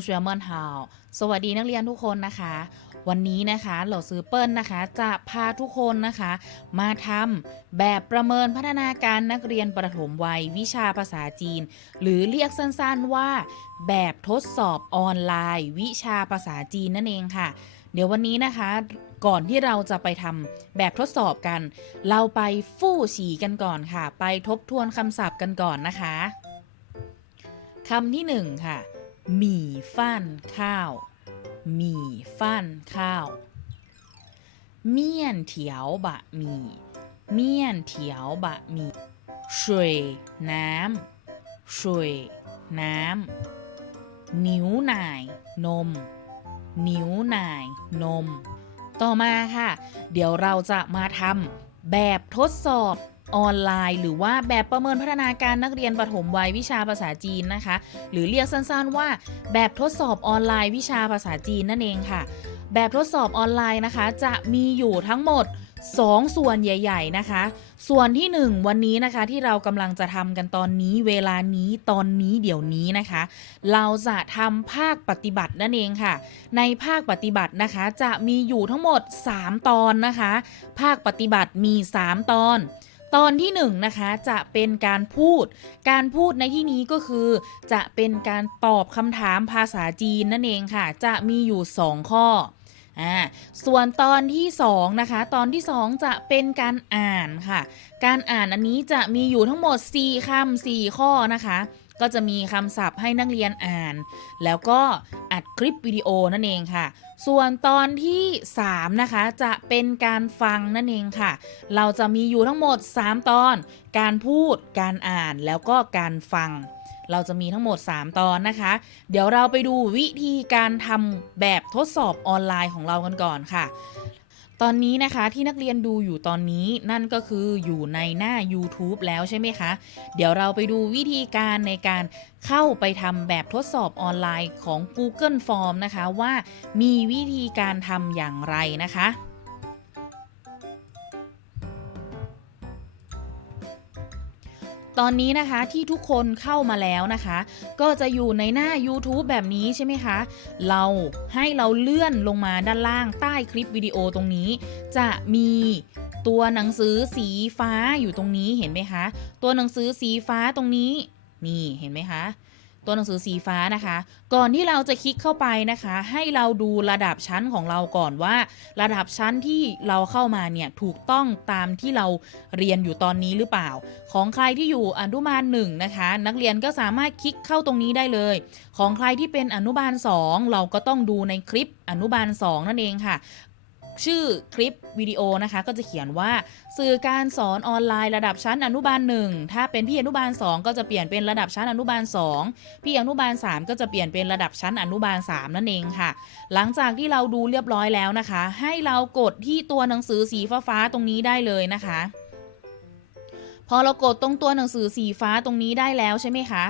งเชียร์เมินฮาวสวัสดีนักเรียนทุกคนนะคะ วันนี้นะคะเหล่าซื้อเปิ้ลนะคะ จะพาทุกคนนะคะ มาทำแบบประเมินพัฒนาการนักเรียนประถมวัยวิชาภาษาจีน หรือเรียกสั้นๆว่า แบบทดสอบออนไลน์ วิชาภาษาจีนนั่นเองค่ะ เดี๋ยววันนี้นะคะก่อนที่เราจะไปทำแบบทดสอบกัน เราไปฟู่ฉี่กันก่อนค่ะ ไปทบทวนคำศัพท์กันก่อนนะคะคำที่หนึ่งค่ะ หมี่ฟั่นข้าวหมี่ฟั่นข้าว เมี่ยนเถียวบะหมี่เมี่ยนเถียวบะหมี่水น้ำ水น้ำนิ้วหน่ายนม นิ้วหน่ายนม ต่อมาค่ะ เดี๋ยวเราจะมาทำแบบทดสอบ ออนไลน์ หรือว่าแบบประเมินพัฒนาการนักเรียนประถมวัยวิชาภาษาจีนนะคะ หรือเรียกสั้นๆว่าแบบทดสอบออนไลน์วิชาภาษาจีนนั่นเองค่ะ แบบทดสอบออนไลน์นะคะ จะมีอยู่ทั้งหมด 2 ส่วนใหญ่ ๆ นะคะ ส่วนที่ 1 วันนี้นะคะที่เรากำลังจะทำกันตอนนี้ เวลานี้ตอนนี้เดี๋ยวนี้นะคะ เราจะทำภาคปฏิบัตินั่นเองค่ะ ในภาคปฏิบัตินะคะ จะมีอยู่ทั้งหมด 3 ตอนนะคะ ภาคปฏิบัติมี 3 ตอน ตอนที่1นงนะคะจะเป็นการพูด การพูดในที่นี้ก็คือ จะเป็นการตอบคำถามภาษาจีนนั่นเองค่ะ จะมีอยู่ 2 ข้ออ่าส่วนตอนที่2นะคะ ตอนที่ 2 จะเป็นการอ่านค่ะ การอ่านอันนี้จะมีอยู่ทั้งหมด 4คำ4ข้อนะคะ ก็จะมีคำศัพท์ให้นักเรียนอ่าน แล้วก็อัดคลิปวิดีโอนั่นเองค่ะ ส่วนตอนที่ 3 นะคะ จะเป็นการฟังนั่นเองค่ะ เราจะมีอยู่ทั้งหมด 3 ตอน การพูด การอ่าน แล้วก็การฟัง เราจะมีทั้งหมด 3 ตอนนะคะ เดี๋ยวเราไปดูวิธีการทำแบบทดสอบออนไลน์ของเรากันก่อนค่ะ ตอนนี้นะคะที่นักเรียนดูอยู่ตอนนี้นั่นก็คืออยู่ในหน้า YouTube แล้วใช่ไหมคะ เดี๋ยวเราไปดูวิธีการในการเข้าไปทำแบบทดสอบออนไลน์ของ Google Form นะคะว่ามีวิธีการทำอย่างไรนะคะ ตอนนี้นะคะที่ทุกคนเข้ามาแล้วนะคะ ก็จะอยู่ในหน้า YouTube แบบนี้ใช่ไหมคะ เราให้เราเลื่อนลงมาด้านล่างใต้คลิปวิดีโอตรงนี้ จะมีตัวหนังสือสีฟ้าอยู่ตรงนี้เห็นไหมคะ ตัวหนังสือสีฟ้าตรงนี้ นี่เห็นไหมคะ ตัวหนังสือสีฟ้านะคะ ก่อนที่เราจะคลิกเข้าไปนะคะ ให้เราดูระดับชั้นของเราก่อนว่า ระดับชั้นที่เราเข้ามาเนี่ยถูกต้องตามที่เราเรียนอยู่ตอนนี้หรือเปล่า ของใครที่อยู่อนุบาลหนึ่งนะคะ นักเรียนก็สามารถคลิกเข้าตรงนี้ได้เลย ของใครที่เป็นอนุบาล 2 เราก็ต้องดูในคลิปอนุบาล 2 นั่นเองค่ะ ชื่อคลิปวิดีโอนะคะก็จะเขียนว่าสื่อการสอนออนไลน์ระดับชั้นอนุบาล1ถ้าเป็นพี่อนุบาล 2 ก็จะเปลี่ยนเป็นระดับชั้นอนุบาล 2 พี่อนุบาล 3 ก็จะเปลี่ยนเป็นระดับชั้นอนุบาล 3 นั่นเองค่ะ หลังจากที่เราดูเรียบร้อยแล้วนะคะ ให้เรากดที่ตัวหนังสือสีฟ้าๆตรงนี้ได้เลยนะคะพอเรากดตรงตัวหนังสือสีฟ้าตรงนี้ได้แล้วใช่ไหมคะ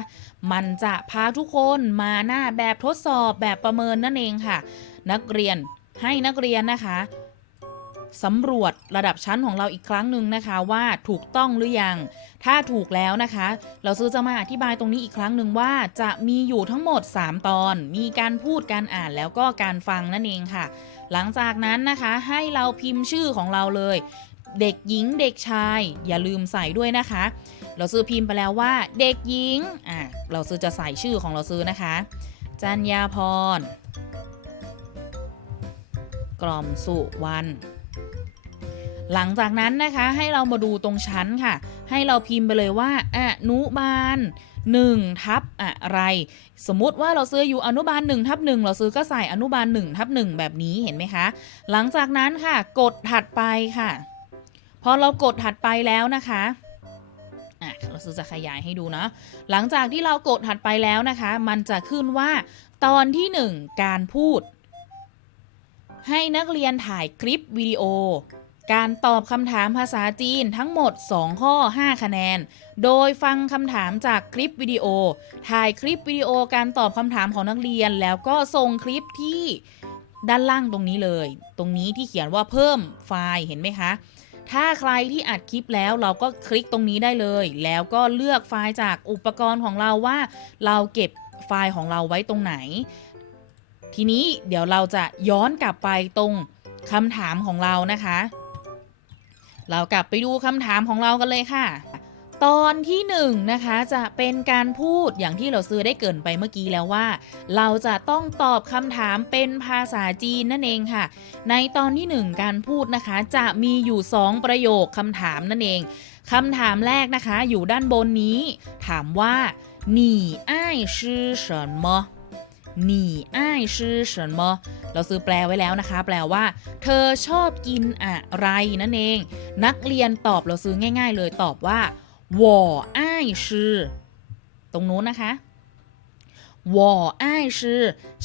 มันจะพาทุกคนมาหน้าแบบทดสอบแบบประเมินนั่นเองค่ะ นักเรียนให้นักเรียนนะคะ สำรวจระดับชั้นของเราอีกครั้งหนึ่งนะคะว่าถูกต้องหรือยัง ถ้าถูกแล้วนะคะ เราซื้อจะมาอธิบายตรงนี้อีกครั้งหนึ่งว่าจะมีอยู่ทั้งหมด 3 ตอน มีการพูดการอ่านแล้วก็การฟังนั่นเองค่ะ หลังจากนั้นนะคะให้เราพิมพ์ชื่อของเราเลย เด็กหญิงเด็กชาย อย่าลืมใส่ด้วยนะคะ เราซื้อพิมพ์ไปแล้วว่าเด็กหญิงอะเราซื้อจะใส่ชื่อของเราซื้อนะคะ จัญญาพรกล่อมสุวรรณ หลังจากนั้นนะคะให้เรามาดูตรงชั้นค่ะ ให้เราพิมพ์ไปเลยว่าอนุบาล1ทับอะไร สมมุติว่าเราซื้ออยู่อนุบาล1ทับ1เราซื้อก็ใส่อนุบาล1ทับ1แบบนี้เห็นไหมคะ หลังจากนั้นค่ะ กดถัดไปค่ะ พอเรากดถัดไปแล้วนะคะอะเราซื้อจะขยายให้ดูเนาะหลังจากที่เรากดถัดไปแล้วนะคะ มันจะขึ้นว่าตอนที่ 1 การพูด ให้นักเรียนถ่ายคลิปวิดีโอ การตอบคำถามภาษาจีนทั้งหมด 2 ข้อ 5 คะแนน โดยฟังคำถามจากคลิปวิดีโอ ถ่ายคลิปวิดีโอการตอบคำถามของนักเรียน แล้วก็ส่งคลิปที่ด้านล่างตรงนี้เลย ตรงนี้ที่เขียนว่าเพิ่มไฟล์เห็นไหมคะ ถ้าใครที่อัดคลิปแล้วเราก็คลิกตรงนี้ได้เลย แล้วก็เลือกไฟล์จากอุปกรณ์ของเราว่า เราเก็บไฟล์ของเราไว้ตรงไหน ทีนี้เดี๋ยวเราจะย้อนกลับไปตรงคำถามของเรานะคะ เรากลับไปดูคำถามของเรากันเลยค่ะ ตอนที่1นนะคะจะเป็นการพูดอย่างที่เราซื้อได้เกินไปเมื่อกี้แล้วว่า เราจะต้องตอบคำถามเป็นภาษาจีนนั่นเองค่ะ ในตอนที่ 1 การพูดนะคะ จะมีอยู่ 2 ประโยคคำถามนั่นเองคำถามแรกนะคะ อยู่ด้านบนนี้ ถามว่าหนี่อ้ายชื่อ什么 你爱吃什么เราซื้อแปลไว้แล้วนะคะ แปลว่า เธอชอบกินอะไรนั่นเอง นักเรียนตอบเราซื้อง่าย ๆ เลยตอบว่า我爱吃ตรงนู้นนะคะ我爱吃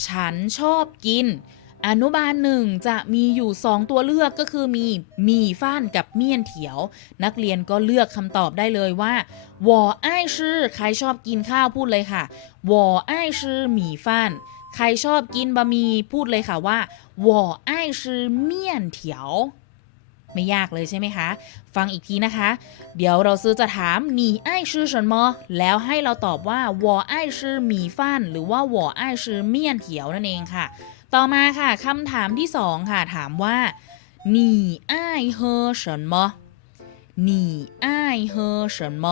ฉันชอบกิน อนุบาลหนึ่งจะมีอยู่ 2 ตัวเลือกก็คือมีมีฟ้านกับเมี่ยนเถียว นักเรียนก็เลือกคำตอบได้เลยว่าวอไอชื่อใครชอบกินข้าวพูดเลยค่ะวอไอชื่อหมี่ฟ้านใครชอบกินบะหมี่พูดเลยค่ะว่าวอไอชื่อเมี่ยนเถียว ไม่ยากเลยใช่ไหมคะ ฟังอีกทีนะคะ เดี๋ยวเราซื้อจะถามหนีไอชื่อฉันมอแล้วให้เราตอบว่าวอไอชื่อหมี่ฟ้านหรือว่าวอไอชื่อเมี่ยนเถียวนั่นเองค่ะ ต่อมาค่ะคำถามที่สองค่ะ ถามว่า你爱喝什么你爱喝什么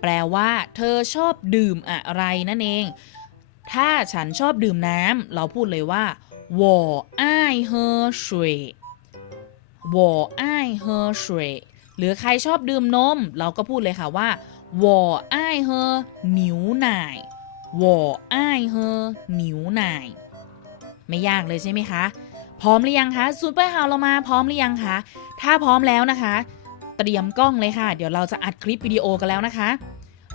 แปลว่า เธอชอบดื่มอะไรนั่นเอง ถ้าฉันชอบดื่มน้ำเราพูดเลยว่า我爱喝水我爱喝水หรือใครชอบดื่มนม เราก็พูดเลยค่ะว่า我爱喝牛奶我爱喝牛奶 ไม่ยากเลยใช่ไหมคะ พร้อมหรือยังคะซูเปอร์ฮาวเรามาพร้อมหรือยังคะ ถ้าพร้อมแล้วนะคะ เตรียมกล้องเลยค่ะ เดี๋ยวเราจะอัดคลิปวิดีโอกันแล้วนะคะ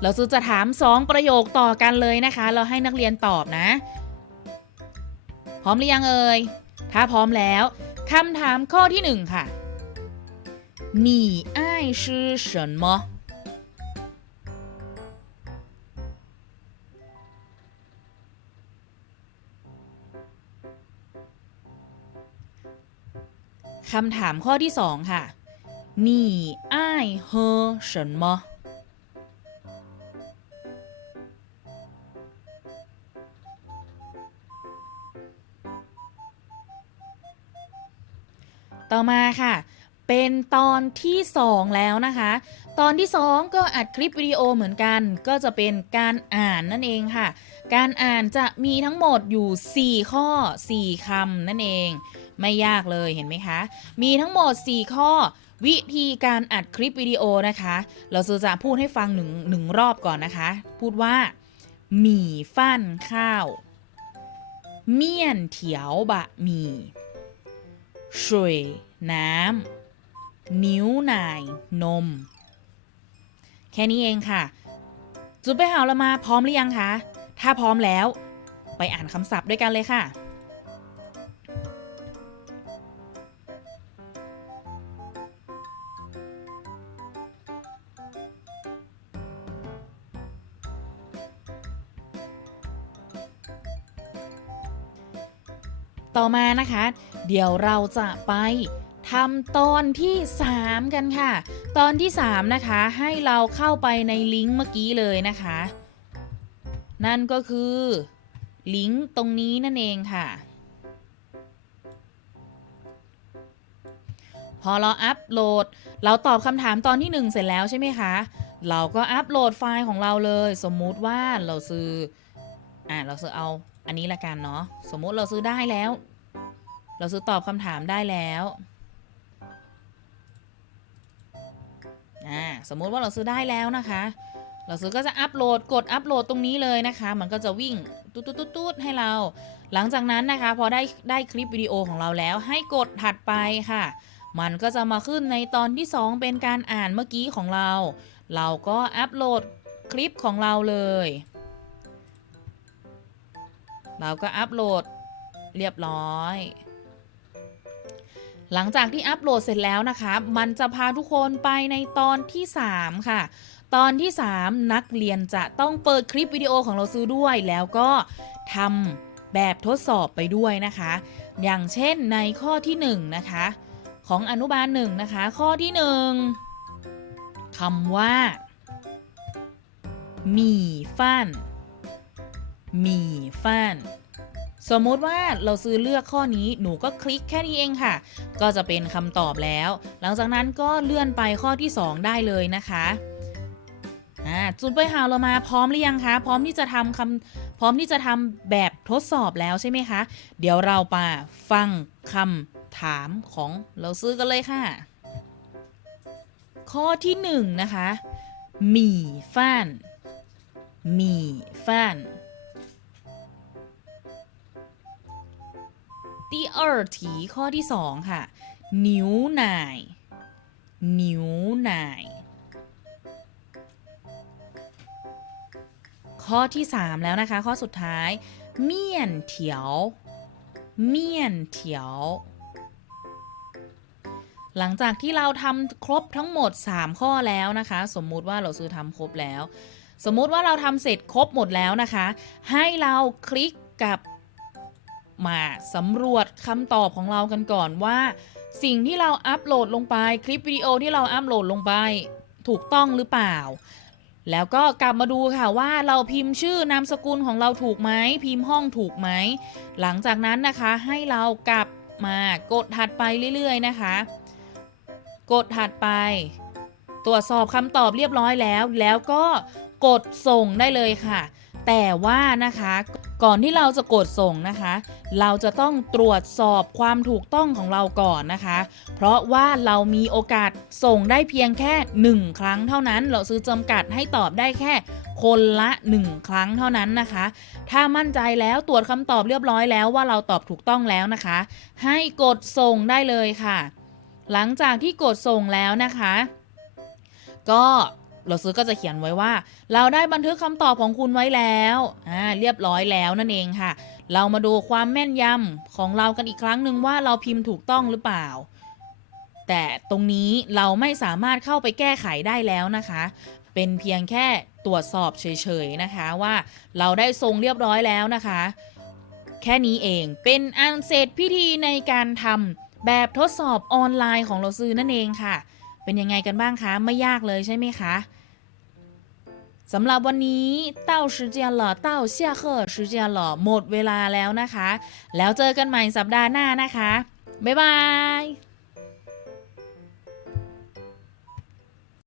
เราซูจะถาม 2 ประโยคต่อกันเลยนะคะ เราให้นักเรียนตอบนะ พร้อมหรือยังเอ่ย ถ้าพร้อมแล้วคำถามข้อที่ 1 ค่ะ你爱吃什么 คำถามข้อที่ 2 ค่ะ你爱喝什么ต่อมาค่ะ เป็นตอนที่ 2 แล้วนะคะ ตอนที่ 2 ก็อัดคลิปวิดีโอเหมือนกัน ก็จะเป็นการอ่านนั่นเองค่ะ การอ่านจะมีทั้งหมดอยู่ 4 ข้อ 4คำนั่นเอง ไม่ยากเลยเห็นไหมคะ มีทั้งหมด 4 ข้อ วิธีการอัดคลิปวิดีโอนะคะ เราจะพูดให้ฟังหนึ่งหนึ่งรอบก่อนนะคะ พูดว่าหมี่ฟั่นข้าว เมี่ยนเถียวบะหมี่水น้ำนิ้วนายนม แค่นี้เองค่ะจุดไปหาเรามาพร้อมหรือยังคะ ถ้าพร้อมแล้ว ไปอ่านคำศัพท์ด้วยกันเลยค่ะ ต่อมานะคะ เดี๋ยวเราจะไปทำตอนที่ 3 กันค่ะ ตอนที่ 3 นะคะ ให้เราเข้าไปในลิงก์เมื่อกี้เลยนะคะ นั่นก็คือลิงก์ตรงนี้นั่นเองค่ะ พอเราอัปโหลด เราตอบคำถามตอนที่ 1 เสร็จแล้วใช่ไหมคะ เราก็อัปโหลดไฟล์ของเราเลย สมมุติว่าเราซื้ออ่าเราซื้อเอาอันนี้ละกันเนาะ สมมุติเราซื้อได้แล้ว เราซื้อตอบคำถามได้แล้วสมมุติว่าเราซื้อได้แล้วนะคะ เราซื้อก็จะอัปโหลดกดอัปโหลดตรงนี้เลยนะคะ มันก็จะวิ่งตุ๊ดตุ๊ดตุ๊ดให้เรา หลังจากนั้นนะคะ พอได้ได้คลิปวิดีโอของเราแล้ว ให้กดถัดไปค่ะ มันก็จะมาขึ้นในตอนที่ 2 เป็นการอ่านเมื่อกี้ของเรา เราก็อัปโหลดคลิปของเราเลย เราก็อัปโหลดเรียบร้อย หลังจากที่อัปโหลดเสร็จแล้วนะคะ มันจะพาทุกคนไปในตอนที่ 3 ค่ะ ตอนที่ 3 นักเรียนจะต้องเปิดคลิปวิดีโอของเราซื้อด้วย แล้วก็ทำแบบทดสอบไปด้วยนะคะ อย่างเช่นในข้อที่ 1 นะคะ ของอนุบาล1นะคะ ข้อที่ 1คำว่าหมี่ฟันหมี่ฟ่าน สมมุติว่าเราซื้อเลือกข้อนี้หนูก็คลิกแค่นี้เองค่ะ ก็จะเป็นคำตอบแล้ว หลังจากนั้นก็เลื่อนไปข้อที่ 2 ได้เลยนะคะจุนเป้ยฮาเรามาพร้อมหรือยังคะ พร้อมที่จะทำคำพร้อมที่จะทำแบบทดสอบแล้วใช่ไหมคะ เดี๋ยวเรามาฟังคำถามของเราซื้อกันเลยค่ะ ข้อที่หนึ่งนะคะหมี่ฟ่านหมี่ฟ่าน 第二题ข้อที่สองค่ะนิ้วหน่ายนิ้วหน่ายข้อที่สามแล้วนะคะ ข้อสุดท้าย เมี่ยนเถียว เมี่ยนเถียว หลังจากที่เราทำครบทั้งหมด 3 ข้อแล้วนะคะ สมมุติว่าเราซื้อทำครบแล้ว สมมุติว่าเราทำเสร็จครบหมดแล้วนะคะ ให้เราคลิกกับ มาสำรวจคำตอบของเรากันก่อนว่า สิ่งที่เราอัปโหลดลงไปคลิปวิดีโอที่เราอัปโหลดลงไป ถูกต้องหรือเปล่า แล้วก็กลับมาดูค่ะว่าเราพิมพ์ชื่อนามสกุลของเราถูกไหมพิมพ์ห้องถูกไหมหลังจากนั้นนะคะให้เรากลับมากดถัดไปเรื่อยๆนะคะ กดถัดไป ตรวจสอบคำตอบเรียบร้อยแล้ว แล้วก็กดส่งได้เลยค่ะ แต่ว่านะคะก่อนที่เราจะกดส่งนะคะ เราจะต้องตรวจสอบความถูกต้องของเราก่อนนะคะ เพราะว่าเรามีโอกาสส่งได้เพียงแค่ 1 ครั้งเท่านั้น เราซื้อจำกัดให้ตอบได้แค่คนละ 1 ครั้งเท่านั้นนะคะ ถ้ามั่นใจแล้วตรวจคำตอบเรียบร้อยแล้วว่าเราตอบถูกต้องแล้วนะคะ ให้กดส่งได้เลยค่ะ หลังจากที่กดส่งแล้วนะคะ ก็ เราซื้อก็จะเขียนไว้ว่า เราได้บันทึกคำตอบของคุณไว้แล้วอ่าเรียบร้อยแล้วนั่นเองค่ะ เรามาดูความแม่นยำของเรากันอีกครั้งหนึ่งว่าเราพิมพ์ถูกต้องหรือเปล่า แต่ตรงนี้เราไม่สามารถเข้าไปแก้ไขได้แล้วนะคะ เป็นเพียงแค่ตรวจสอบเฉยๆนะคะว่าเราได้ทรงเรียบร้อยแล้วนะคะ แค่นี้เองเป็นอันเสร็จพิธีในการทำแบบทดสอบออนไลน์ของเราซื้อนั่นเองค่ะ เป็นยังไงกันบ้างคะ ไม่ยากเลยใช่ไหมคะสำหรับวันนี้เต้าชิเจียลเต้าเซี่ยเคอชิเจียลหมดเวลาแล้วนะคะ แล้วเจอกันใหม่สัปดาห์หน้านะคะ บ๊ายบาย